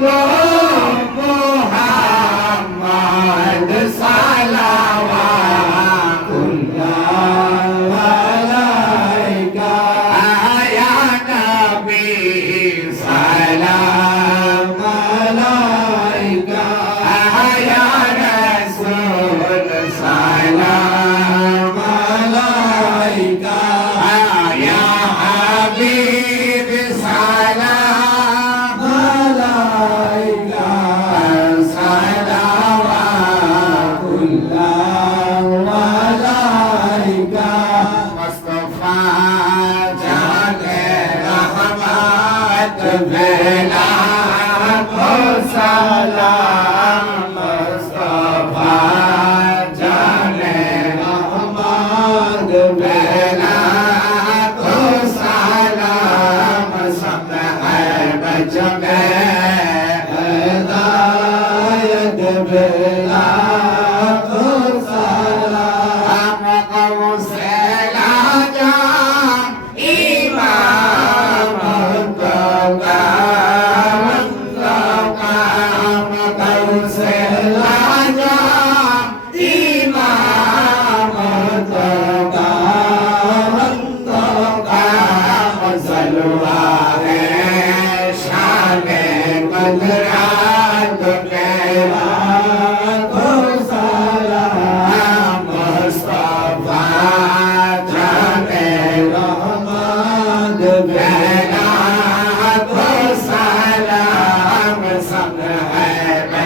Allah salam.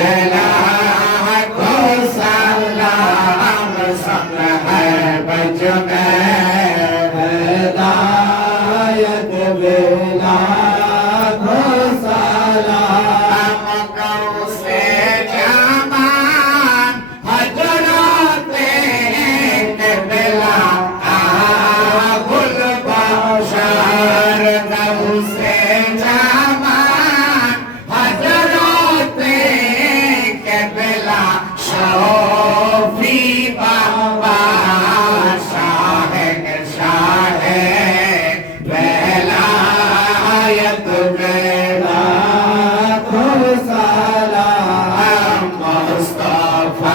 Ela Mustafa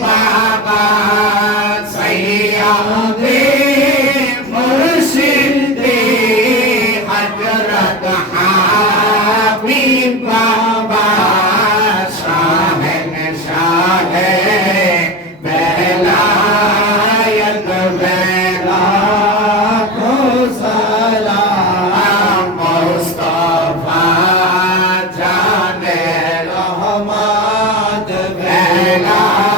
Bye. Yeah.